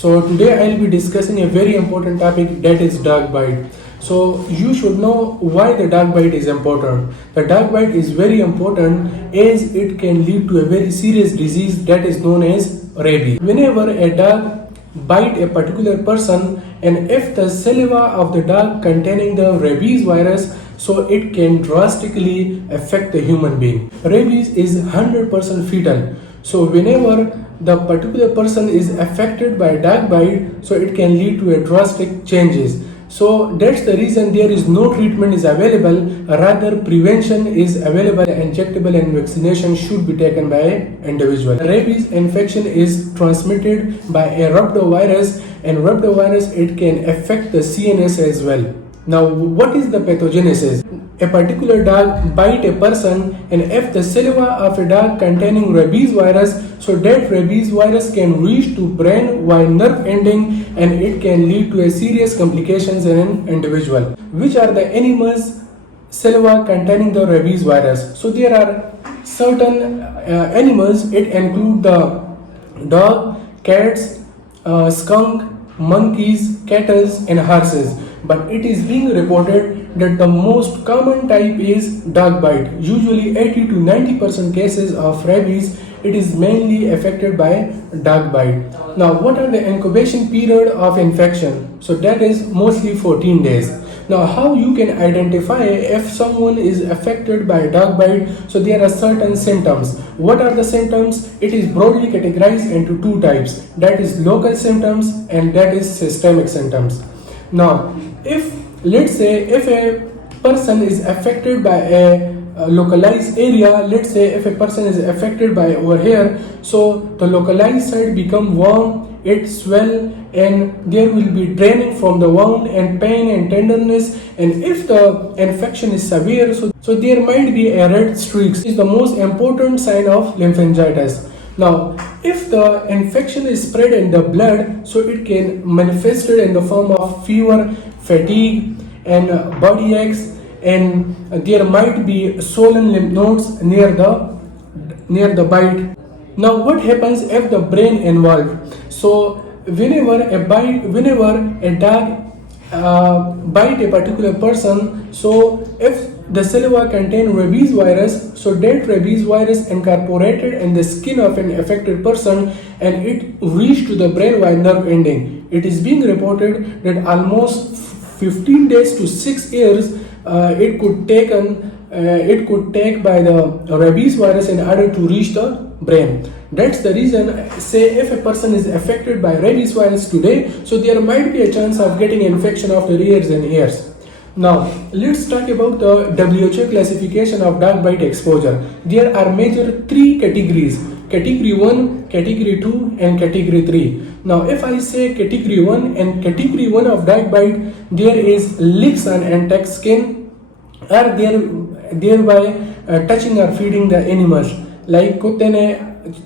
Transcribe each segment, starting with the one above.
So today I'll be discussing a very important topic, that is dog bite. So you should know why the dog bite is important. The dog bite is very important as it can lead to a very serious disease that is known as rabies. Whenever a dog bite a particular person, and if the saliva of the dog containing the rabies virus, so it can drastically affect the human being. Rabies is 100% fetal. So whenever the particular person is affected by dog bite, so it can lead to a drastic changes. So that's the reason there is no treatment is available, rather prevention is available. Injectable and vaccination should be taken by an individual. Rabies infection is transmitted by a rhabdovirus, and rhabdovirus it can affect the CNS as well. Now what is the pathogenesis? A particular dog bite a person, and if the saliva of a dog containing rabies virus, so that rabies virus can reach to brain via nerve ending, and it can lead to a serious complications in an individual. Which are the animals saliva containing the rabies virus? So there are certain animals. It include the dog, cats, skunk, monkeys, cattle and horses. But it is being reported that the most common type is dog bite. Usually 80 to 90% cases of rabies, it is mainly affected by dog bite. Now what are the incubation period of infection? So that is mostly 14 days. Now how you can identify if someone is affected by dog bite? So there are certain symptoms. What are the symptoms? It is broadly categorized into two types, that is local symptoms and that is systemic symptoms. Now if let's say if a person is affected by a localized area, let's say if a person is affected by over here, so the localized side become warm, it swell, and there will be draining from the wound and pain and tenderness. And if the infection is severe, so there might be a red streaks. Is the most important sign of lymphangitis. Now if the infection is spread in the blood, so it can manifest in the form of fever, fatigue and body aches, and there might be swollen lymph nodes near the bite. Now what happens if the brain involved? So whenever a dog bite a particular person, so if the saliva contain rabies virus, so that rabies virus incorporated in the skin of an affected person and it reached to the brain via nerve ending. It is being reported that almost 15 days to 6 years it could take by the rabies virus in order to reach the brain. That's the reason, say if a person is affected by rabies virus today, so there might be a chance of getting infection after years and years. Now let's talk about the W.H.O classification of dog bite exposure. There are major three categories: category 1, category 2 and category 3. Now if I say category 1, and category 1 of dog bite, there is licks on intact skin, or thereby touching or feeding the animals. Like कुत्ते ने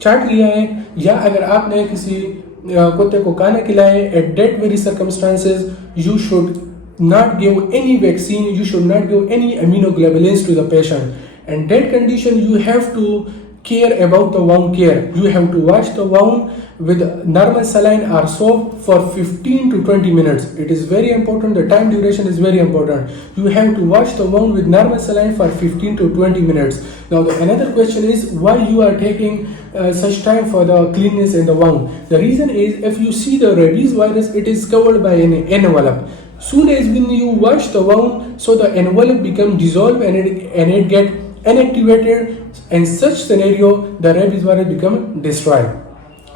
चाट लिया है, या अगर आपने किसी कुत्ते को खाना खिलाया, at that very circumstances you should not give any vaccine, you should not give any immunoglobulins to the patient. And that condition you have to care about the wound care. You have to wash the wound with normal saline or soap for 15 to 20 minutes. It is very important, the time duration is very important. You have to wash the wound with normal saline for 15 to 20 minutes. Now another question is why you are taking such time for the cleanness in the wound. The reason is, if you see the rabies virus, it is covered by an envelope. Soon as when you wash the wound, so the envelope become dissolved and it get inactivated. In such scenario, the rabies virus become destroyed.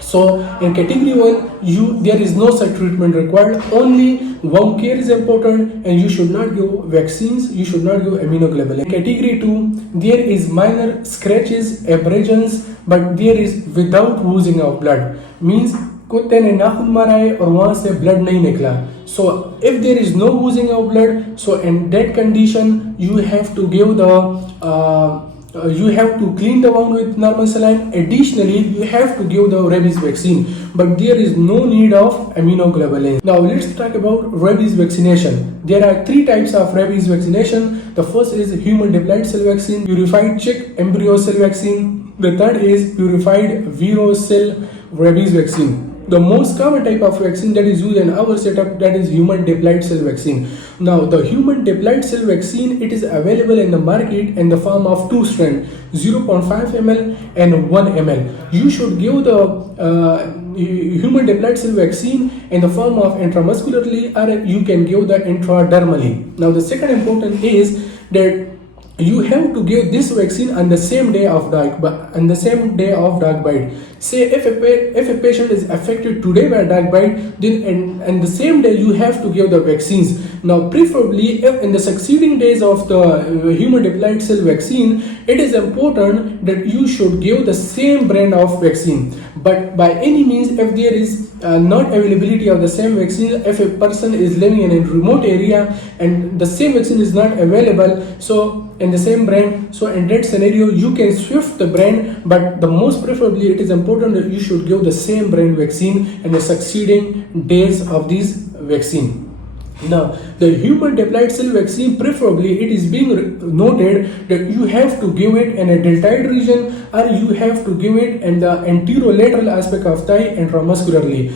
So in category 1, there is no such treatment required. Only wound care is important, and you should not give vaccines, you should not give immunoglobulin. In category 2, there is minor scratches, abrasions, but there is without oozing of blood. Means कुत्ते ने नाखून मारा है और वहां से blood नहीं निकला. So if there is no oozing of blood, so in that condition you have to give you have to clean the wound with normal saline. Additionally, you have to give the rabies vaccine, but there is no need of immunoglobulin. Now let's talk about rabies vaccination. There are three types of rabies vaccination. The first is human diploid cell vaccine, purified chick embryo cell vaccine. The third is purified vero cell rabies vaccine. The most common type of vaccine that is used in our setup, that is human diploid cell vaccine. Now the human diploid cell vaccine, it is available in the market in the form of two strength, 0.5 ml and 1 ml. You should give the human diploid cell vaccine in the form of intramuscularly, or you can give the intradermally. Now the second important is that you have to give this vaccine on the same day of dog bite. Say if a patient is affected today by dog bite, then and the same day you have to give the vaccines. Now preferably if in the succeeding days of the human diploid cell vaccine, it is important that you should give the same brand of vaccine. But by any means, if there is not availability of the same vaccine, if a person is living in a remote area and the same vaccine is not available, so in the same brand, so in that scenario you can shift the brand, but the most preferably it is important that you should give the same brand vaccine in the succeeding days of this vaccine. Now, the human diploid cell vaccine, preferably it is being noted that you have to give it in a deltoid region, or you have to give it in the anterolateral aspect of thigh intramuscularly.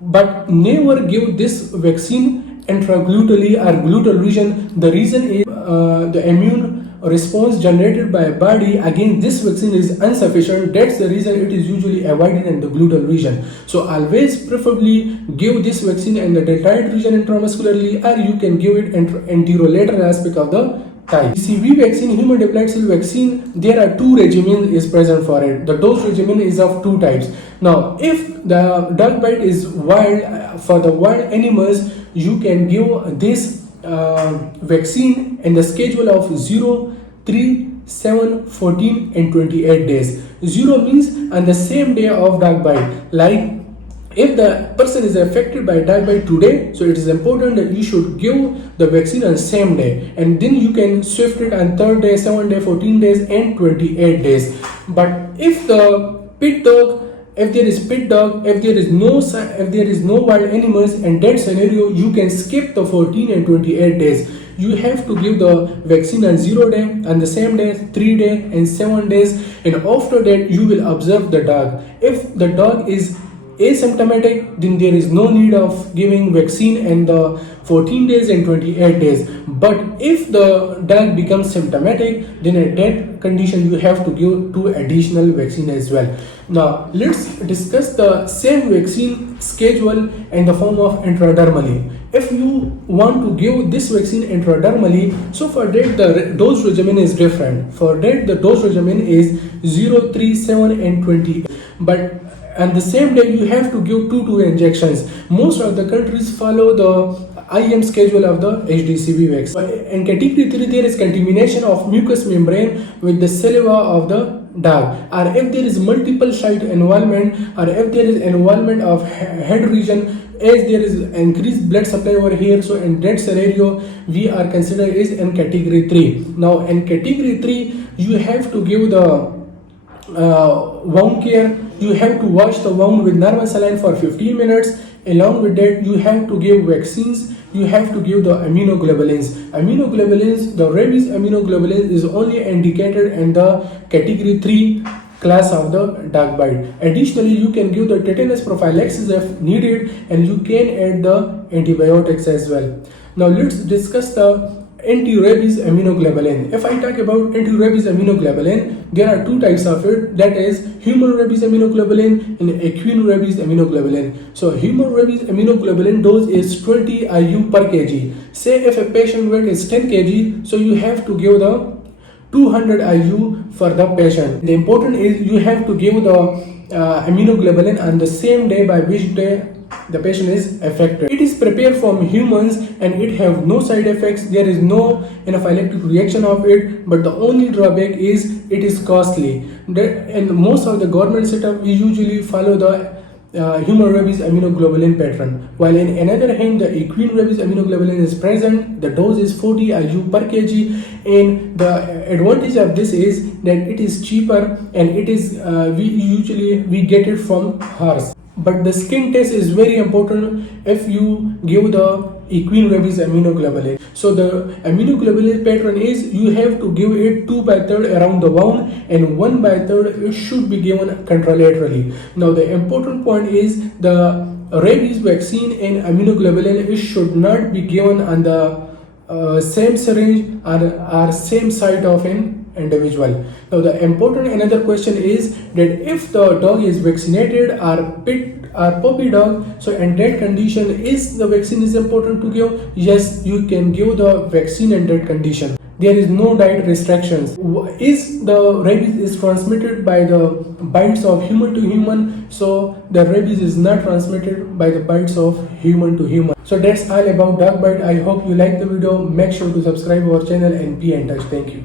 But never give this vaccine intraglutally or gluteal region. The reason is the immune response generated by body against this vaccine is insufficient. That's the reason it is usually avoided in the gluteal region. So always preferably give this vaccine in the deltoid region intramuscularly, or you can give it anterolateral aspect of the thigh. CV vaccine, human diploid cell vaccine, there are two regimens is present for it. The dose regimen is of two types. Now if the dog bite is wild, for the wild animals, you can give this vaccine in the schedule of 0, 3, 7, 14 and 28 days. 0 means on the same day of dog bite. Like if the person is affected by dog bite today, so it is important that you should give the vaccine on same day, and then you can shift it on 3rd day, 7th day, 14 days and 28 days. But if the pit dog, if there is pit dog, if there is no wild animals, in that scenario you can skip the 14 and 28 days. You have to give the vaccine on 0 day, on the same day, 3 day and 7 days, and after that you will observe the dog. If the dog is asymptomatic, then there is no need of giving vaccine in the 14 days and 28 days. But if the dog becomes symptomatic, then at that condition you have to give 2 additional vaccine as well. Now let's discuss the same vaccine schedule in the form of intradermally. If you want to give this vaccine intradermally, so for that the dose regimen is different. For that the dose regimen is 0, 3, 7 and 20. But on the same day you have to give 2 injections. Most of the countries follow the IM schedule of the HDCV vaccine. In category 3 there is contamination of mucous membrane with the saliva of the dog, or if there is multiple site involvement, or if there is involvement of head region, as there is increased blood supply over here, so in that scenario we are considered is in category 3. Now in category 3 you have to give the wound care. You have to wash the wound with normal saline for 15 minutes. Along with that you have to give vaccines. You have to give the immunoglobulins. The rabies immunoglobulins is only indicated in the category 3 class of the dog bite. Additionally, you can give the tetanus prophylaxis if needed, and you can add the antibiotics as well. Now let's discuss the anti-rabies immunoglobulin. If I talk about anti-rabies immunoglobulin, there are 2 types of it, that is human rabies immunoglobulin and equine rabies immunoglobulin. So human rabies immunoglobulin dose is 20 IU per kg. Say if a patient weight is 10 kg, so you have to give the 200 IU for the patient. The important is you have to give the immunoglobulin on the same day by which day the patient is affected. It is prepared from humans and it have no side effects. There is no anaphylactic reaction of it, but the only drawback is it is costly. In most of the government setup, we usually follow the human rabies immunoglobulin pattern, while in another hand the equine rabies immunoglobulin is present. The dose is 40 IU per kg, and the advantage of this is that it is cheaper, and it is we get it from horse. But the skin test is very important if you give the equine rabies immunoglobulin. So the immunoglobulin pattern is you have to give it 2 by 3rd around the wound and 1 by 3rd it should be given contralaterally. Now the important point is the rabies vaccine and immunoglobulin it should not be given on the same syringe or same site of an individual. Now the important another question is that if the dog is vaccinated or pit or puppy dog, so in that condition is the vaccine is important to give? Yes, you can give the vaccine in that condition. There is no diet restrictions. Is the rabies is transmitted by the bites of human to human? So the rabies is not transmitted by the bites of human to human. So that's all about dog bite. I hope you like the video. Make sure to subscribe our channel and be in touch. Thank you.